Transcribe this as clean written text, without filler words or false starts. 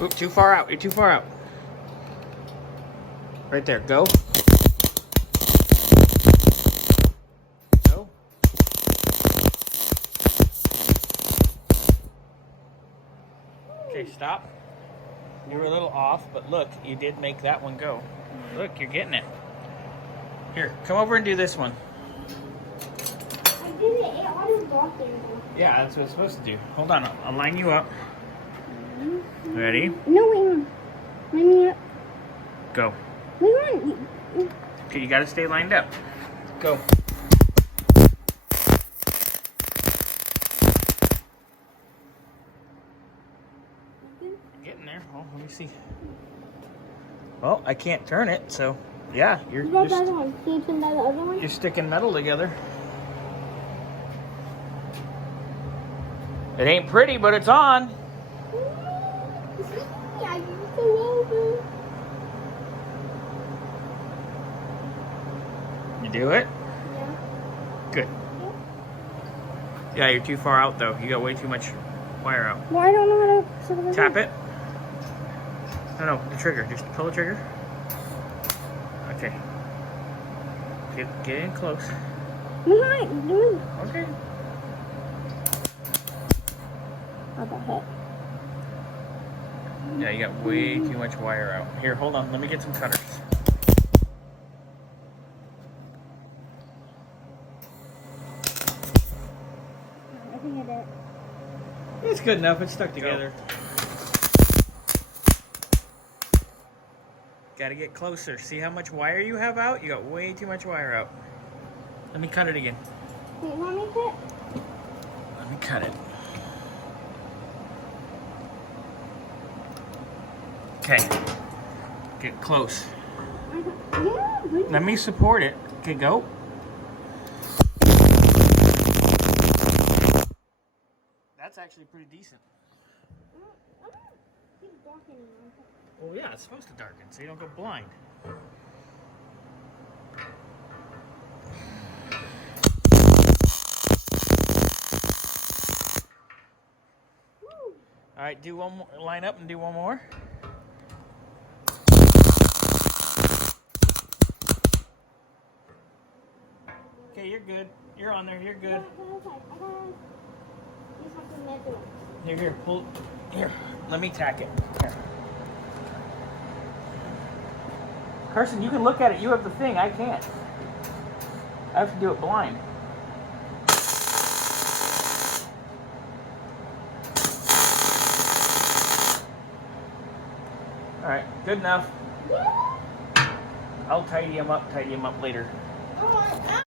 Oop, too far out. You're too far out. Right there. Go. Go. Okay, stop. You were a little off, but look, you did make that one go. Look, you're getting it. Here, come over and do this one. I did it. It auto-blocked it. Yeah, that's what it's supposed to do. Hold on, I'll line you up. Ready? No, wait. Let me. Go. Wait, on. Okay, you gotta stay lined up. Go. Getting there. Oh, let me see. Well, I can't turn it, so yeah, you're You got the other one. Can you turn that the other one? you're sticking metal together. It ain't pretty, but it's on. I used the welder. You do it? Yeah. Good. Yeah, you're too far out though. You got way too much wire out. Well, I don't know how to. Tap it. No, the trigger. Just pull the trigger. Okay. Get in close. Okay. Oh, that hit. Yeah, you got way too much wire out. Here, hold on. Let me get some cutters. I think I did. It's good enough. It's stuck together. Got to get closer. See how much wire you have out? You got way too much wire out. Let me cut it again. Wait, let me cut. Let me cut it. Okay. Get close. Yeah, Let me support it. Okay, go. That's actually pretty decent. keep darkening. Well, yeah, it's supposed to darken so you don't go blind. All right, do one more. Line up and do one more. Okay, you're good. You're on there. You're good. Here, pull. Here, let me tack it. Here. Carson, you can look at it. You have the thing. I can't. I have to do it blind. All right, good enough. I'll tidy them up later.